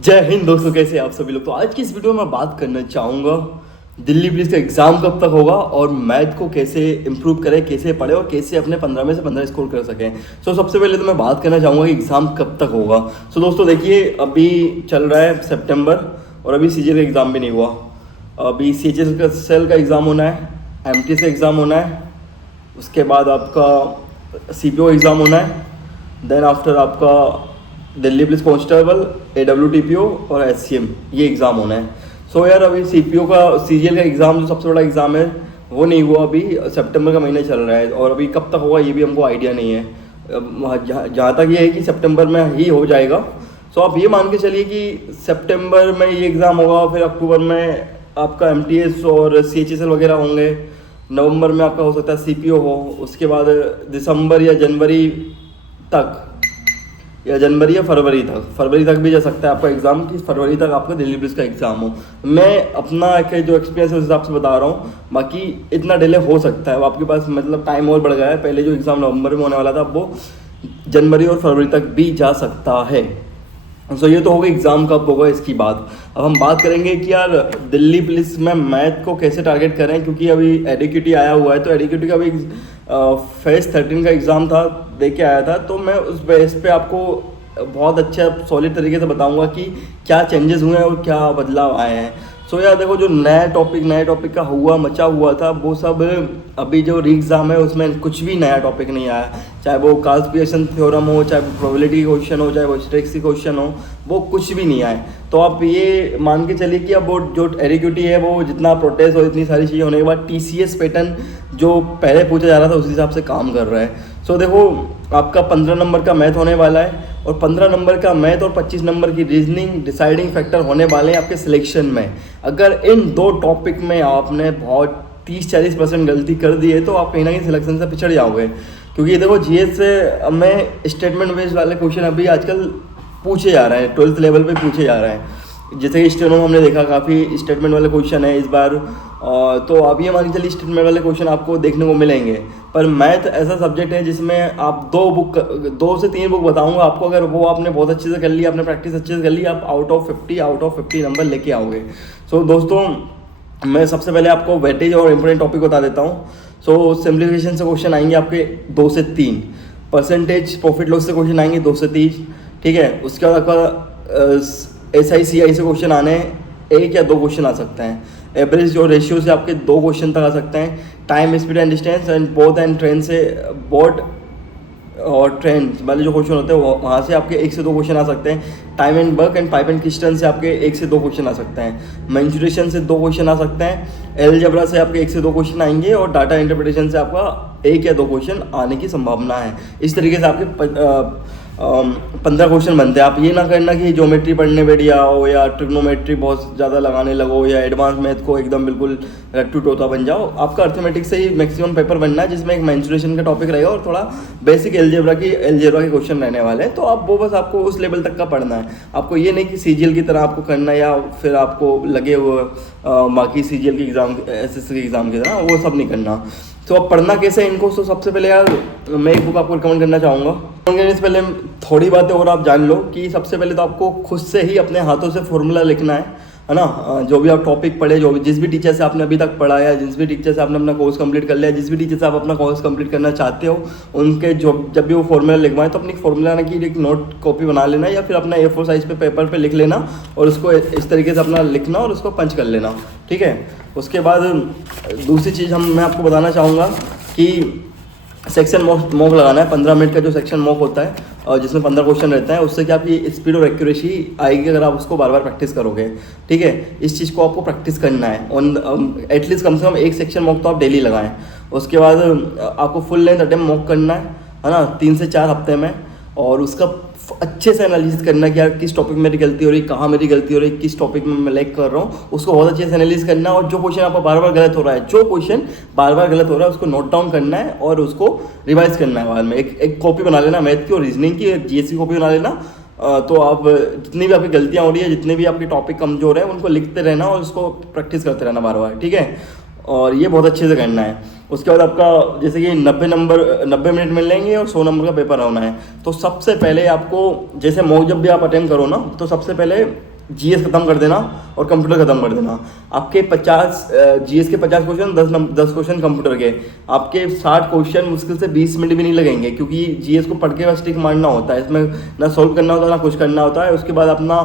जय हिंद दोस्तों, कैसे हैं आप सभी लोग। तो आज की इस वीडियो में मैं बात करना चाहूँगा दिल्ली पुलिस का एग्ज़ाम कब तक होगा और मैथ को कैसे इम्प्रूव करें, कैसे पढ़े और कैसे अपने 15 में से 15 स्कोर कर सकें। सो सबसे पहले तो मैं बात करना चाहूँगा कि एग्ज़ाम कब तक होगा। सो दोस्तों देखिए, अभी चल रहा है सितंबर और अभी सीजीएल का एग्ज़ाम भी नहीं हुआ। अभी सीएचएस का सेल का एग्ज़ाम होना है, एमटीएस का एग्ज़ाम होना है, उसके बाद आपका सीपीओ एग्ज़ाम होना है, देन आफ्टर आपका दिल्ली पुलिस कांस्टेबल, एडब्ल्यूटीपीओ और एससीएम ये एग्ज़ाम होना है। सो यार अभी सीपीओ का सीजीएल का एग्ज़ाम जो सबसे बड़ा एग्ज़ाम है वो नहीं हुआ, अभी सितंबर का महीना चल रहा है और अभी कब तक होगा ये भी हमको आइडिया नहीं है। जहाँ तक ये है कि सितंबर में ही हो जाएगा। सो आप ये मान के चलिए कि सितंबर में ये एग्ज़ाम होगा, फिर अक्टूबर में आपका एमटीएस और सीएचएसएल वगैरह होंगे, नवंबर में आपका हो सकता है सीपीओ हो, उसके बाद दिसंबर या जनवरी तक या जनवरी या फरवरी तक भी जा सकता है आपका एग्ज़ाम, कि फरवरी तक आपका दिल्ली पुलिस का एग्ज़ाम हो। मैं अपना एक जो एक्सपीरियंस है उस हिसाब से बता रहा हूँ, बाकी इतना डिले हो सकता है। अब आपके पास मतलब टाइम और बढ़ गया है, पहले जो एग्ज़ाम नवंबर में होने वाला था अब वो जनवरी और फरवरी तक भी जा सकता है। सो ये तो होगा एग्ज़ाम कब होगा इसकी बात। अब हम बात करेंगे कि यार दिल्ली पुलिस में मैथ को कैसे टारगेट करें, क्योंकि अभी एडीक्यूटी आया हुआ है। तो एडीक्यूटी का भी फेज 13 का एग्ज़ाम था, दे के आया था, तो मैं उस बेस पे आपको बहुत अच्छा सॉलिड तरीके से बताऊंगा कि क्या चेंजेस हुए हैं और क्या बदलाव आए हैं। सो यार देखो, जो नया टॉपिक का मचा हुआ था वो सब अभी जो री एग्ज़ाम है उसमें कुछ भी नया टॉपिक नहीं आया। चाहे वो काल्सपिएशन थ्योरम हो, चाहे वो प्रोबेबिलिटी क्वेश्चन हो, चाहे वो स्टैटिस्टिक्स क्वेश्चन हो, वो कुछ भी नहीं आए। तो आप ये मान के चलिए कि अब वो जो एडीक्यूटी है वो जितना प्रोटेस्ट और इतनी सारी चीज़ें होने के बाद टीसीएस पैटर्न जो पहले पूछा जा रहा था उस हिसाब से काम कर रहा है। सो देखो, आपका 15 नंबर का मैथ होने वाला है और 15 नंबर का मैथ और 25 नंबर की रीजनिंग डिसाइडिंग फैक्टर होने वाले हैं आपके सिलेक्शन में। अगर इन दो टॉपिक में आपने बहुत 30-40% गलती कर दी है तो आप कहीं ना कहीं सिलेक्शन से पिछड़ जाओगे। क्योंकि देखो, जीएस से में स्टेटमेंट बेस्ड वाले क्वेश्चन अभी आजकल पूछे जा रहे हैं, 12th लेवल पे पूछे जा रहे हैं। जैसे कि स्टेनो हमने देखा काफ़ी स्टेटमेंट वाले क्वेश्चन है इस बार। तो आप ये मान के चलिए स्टेटमेंट वाले क्वेश्चन आपको देखने को मिलेंगे। पर मैथ ऐसा सब्जेक्ट है जिसमें आप 2 से 3 बुक बताऊंगा आपको, अगर वो आपने बहुत अच्छे से कर ली, आपने प्रैक्टिस अच्छे से कर ली, आप आउट ऑफ 50 नंबर लेके आओगे। सो दोस्तों, मैं सबसे पहले आपको वेटेज और इम्पोर्टेंट टॉपिक बता देता हूँ। सो सिम्प्लीफिकेशन से क्वेश्चन आएंगे आपके 2 से 3, परसेंटेज प्रॉफिट लॉस से क्वेश्चन आएंगे 2 से 30, ठीक है। उसके बाद आपका SICI से क्वेश्चन आने 1 या 2 क्वेश्चन आ सकते हैं। एवरेज और रेशियो से आपके 2 क्वेश्चन तक आ सकते हैं। Time, speed and distance and both and train से बोट और ट्रेन वाले जो क्वेश्चन होते हैं वहाँ से आपके 1 से 2 क्वेश्चन आ सकते हैं। Time and work and pipe and किस्टन से आपके 1 से 2 क्वेश्चन आ सकते हैं। मेंसुरेशन से 2 क्वेश्चन आ सकते हैं। एलजेब्रा से आपके 1 से 2 क्वेश्न आएंगे और डाटा इंटरप्रिटेशन से आपका 1 या 2 क्वेश्चन आने की संभावना है। इस तरीके से आपके 15 क्वेश्चन बनते हैं। आप ये ना करना कि ज्योमेट्री पढ़ने बैठ जाओ या ट्रिग्नोमेट्री बहुत ज़्यादा लगाने लगो या एडवांस मैथ को एकदम बिल्कुल रट्टू टोता बन जाओ। आपका अर्थमेटिक्स से ही मैक्सिमम पेपर बनना है, जिसमें एक मेंसुरेशन का टॉपिक रहेगा और थोड़ा बेसिक एलजेब्रा के क्वेश्चन रहने वाले हैं। तो आप वो बस आपको उस लेवल तक का पढ़ना है। आपको ये नहीं कि सीजीएल की तरह आपको करना या फिर आपको लगे हुए बाकी सीजीएल की एग्ज़ाम, एसएससी के एग्ज़ाम की तरह वो सब नहीं करना। तो अब पढ़ना कैसे है इनको। तो सबसे पहले यार मैं एक बुक आपको रिकमेंड करना चाहूँगा। इससे पहले थोड़ी बातें और आप जान लो कि सबसे पहले तो आपको खुद से ही अपने हाथों से फॉर्मूला लिखना है ना। जो भी आप टॉपिक पढ़े, जो भी जिस भी टीचर से आपने अभी तक पढ़ा है, जिस भी टीचर से आपने अपना कोर्स कंप्लीट कर लिया, जिस भी टीचर से आप अपना कोर्स कंप्लीट करना चाहते हो, उनके जब भी वो फॉर्मूला लिखवाएं तो अपनी फॉर्मूला की एक नोट कॉपी बना लेना या फिर अपना A4 साइज पे पेपर पे लिख लेना और उसको इस तरीके से अपना लिखना और उसको पंच कर लेना, ठीक है। उसके बाद दूसरी चीज़ मैं आपको बताना चाहूँगा कि सेक्शन मॉक लगाना है। 15 मिनट का जो सेक्शन मॉक होता है और जिसमें 15 क्वेश्चन रहते हैं, उससे क्या आपकी स्पीड और एक्यूरेसी आएगी अगर आप उसको बार बार प्रैक्टिस करोगे, ठीक है। इस चीज़ को आपको प्रैक्टिस करना है और एटलीस्ट कम से कम 1 सेक्शन मॉक तो आप डेली लगाएं। उसके बाद आपको फुल लेंथ अटेम्प्ट मॉक करना है ना, 3 से 4 हफ्ते में, और उसका अच्छे से एनालिसिस करना है कि यार किस टॉपिक में मेरी गलती हो रही, कहाँ मेरी गलती हो रही, किस टॉपिक में मैं लैग कर रहा हूँ, उसको बहुत अच्छे से एनालिसिस करना है। और जो क्वेश्चन आपका बार बार गलत हो रहा है, उसको नोट डाउन करना है और उसको रिवाइज करना है। बाद में एक कॉपी बना लेना मैथ की और रीजनिंग की, एक जीएस की कॉपी बना लेना। तो आप जितनी भी आपकी गलतियाँ हो रही है, जितने भी आपके टॉपिक कमजोर है, उनको लिखते रहना और उसको प्रैक्टिस करते रहना बार बार, ठीक है। और ये बहुत अच्छे से करना है। उसके बाद आपका जैसे कि 90 मिनट मिल लेंगे और 100 नंबर का पेपर होना है। तो सबसे पहले आपको जैसे मॉक जब भी आप अटेम्प्ट करो ना, तो सबसे पहले जीएस खत्म कर देना और कंप्यूटर खत्म कर देना। आपके 50 जीएस के 50 क्वेश्चन, 10 क्वेश्चन कंप्यूटर के, आपके 60 क्वेश्चन मुश्किल से 20 मिनट भी नहीं लगेंगे, क्योंकि जीएस को पढ़ के बस टिक मारना होता है, इसमें ना सॉल्व करना होता है ना कुछ करना होता है। उसके बाद अपना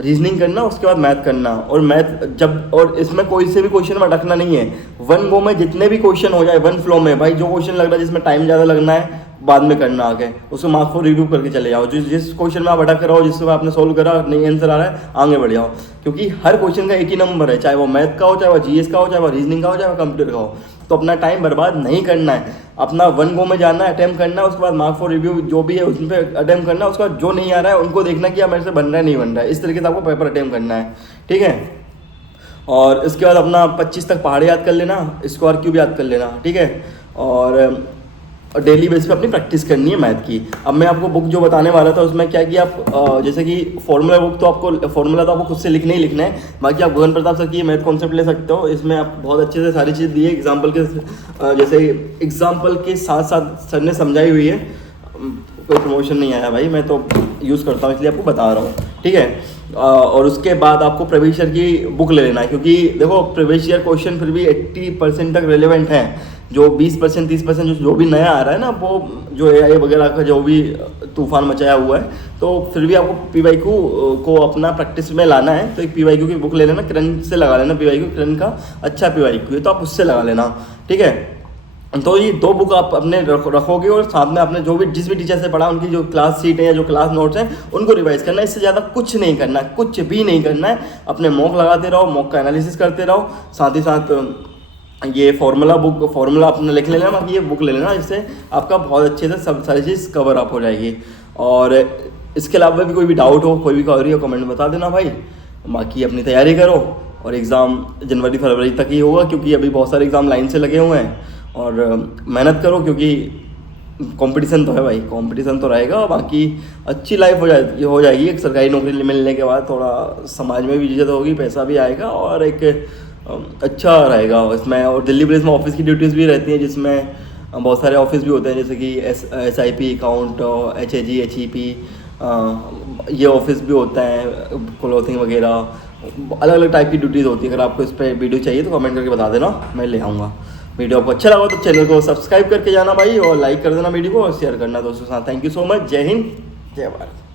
रीजनिंग करना, उसके बाद मैथ करना, और मैथ जब, और इसमें कोई से भी क्वेश्चन में अटकना नहीं है। वन गो में जितने भी क्वेश्चन हो जाए, वन फ्लो में भाई, जो क्वेश्चन लग रहा है जिसमें टाइम ज़्यादा लगना है बाद में करना आगे, उसको मार्क्स को रिव्यू करके चले जाओ। जिस क्वेश्चन में आप अटक रहो, जिसमें आपने सोल्व करा नहीं आंसर आ रहा है, आगे बढ़ जाओ, क्योंकि हर क्वेश्चन का एक ही नंबर है, चाहे वो मैथ का हो, चाहे वो जीएस का हो, चाहे वो रीजनिंग का हो, चाहे वो कंप्यूटर का हो। तो अपना टाइम बर्बाद नहीं करना है, अपना वन गो में जाना है, अटेम्प्ट करना है, उसके बाद मार्क फॉर रिव्यू जो भी है उसमें पे अटेम्प्ट करना है। उसके बाद जो नहीं आ रहा है उनको देखना कि मेरे से बन रहा है नहीं बन रहा है, इस तरीके से आपको पेपर अटेम्प्ट करना है, ठीक है। और इसके बाद अपना 25 तक पहाड़ याद कर लेना, स्क्वायर क्यूब याद कर लेना, ठीक है। और डेली बेस पे अपनी प्रैक्टिस करनी है मैथ की। अब मैं आपको बुक जो बताने वाला था उसमें क्या कि आप जैसे कि फॉर्मूला बुक, तो आपको फॉर्मूला तो आपको खुद से लिखना ही लिखना है, बाकी आप गगन प्रताप सर की मैथ कॉन्सेप्ट ले सकते हो। इसमें आप बहुत अच्छे से सारी चीज़ दी है, एग्जाम्पल के जैसे एग्जाम्पल के साथ साथ सर ने समझाई हुई है। कोई प्रमोशन नहीं आया भाई, मैं तो यूज़ करता हूँ इसलिए आपको बता रहा हूँ, ठीक है। और उसके बाद आपको प्रीवियस ईयर की बुक ले लेना है, क्योंकि देखो प्रीवियस ईयर क्वेश्चन फिर भी 80% तक रेलेवेंट है। जो 20% 30% जो भी नया आ रहा है ना, वो जो एआई वगैरह का जो भी तूफान मचाया हुआ है, तो फिर भी आपको पीवाईक्यू को अपना प्रैक्टिस में लाना है। तो एक पीवाईक्यू की बुक ले लेना, किरण से लगा लेना पीवाईक्यू, किरण का अच्छा पीवाईक्यू है तो आप उससे लगा लेना, ठीक है। तो ये 2 बुक आप अपने रखोगे, और साथ में आपने जो भी जिस भी टीचर से पढ़ा उनकी जो क्लास शीट है या जो क्लास नोट्स हैं उनको रिवाइज करना है। इससे ज़्यादा कुछ नहीं करना है, कुछ भी नहीं करना है। अपने मॉक लगाते रहो, मॉक का एनालिसिस करते रहो, साथ ही साथ ये फॉर्मूला अपने लिख लेना, बाकी ये बुक ले लेना, जिससे आपका बहुत अच्छे से सब सारी चीज़ कवर अप हो जाएगी। और इसके अलावा भी कोई भी डाउट हो, कोई भी क्वेरी हो, कमेंट में बता देना भाई। बाकी अपनी तैयारी करो, और एग्ज़ाम जनवरी फरवरी तक ही होगा, क्योंकि अभी बहुत सारे एग्ज़ाम लाइन से लगे हुए हैं। और मेहनत करो, क्योंकि कंपटीशन तो है भाई, कंपटीशन तो रहेगा। और बाकी अच्छी लाइफ हो जाएगी एक सरकारी नौकरी मिलने के बाद, थोड़ा समाज में भी इज्जत होगी, पैसा भी आएगा, और एक अच्छा रहेगा इसमें। और दिल्ली पुलिस में ऑफिस की ड्यूटीज़ भी रहती हैं, जिसमें बहुत सारे ऑफिस भी होते हैं, जैसे कि SIP अकाउंट, HAG HEP, ये ऑफिस भी होता है, क्लोथिंग वगैरह, अलग अलग टाइप की ड्यूटीज़ होती है। अगर आपको इस पर वीडियो चाहिए तो कमेंट करके बता देना, मैं ले आऊँगा। वीडियो आपको अच्छा लगा तो चैनल को सब्सक्राइब करके जाना भाई, और लाइक कर देना वीडियो को, और शेयर करना दोस्तों के साथ। Thank you so much. जय हिंद, जय भारत।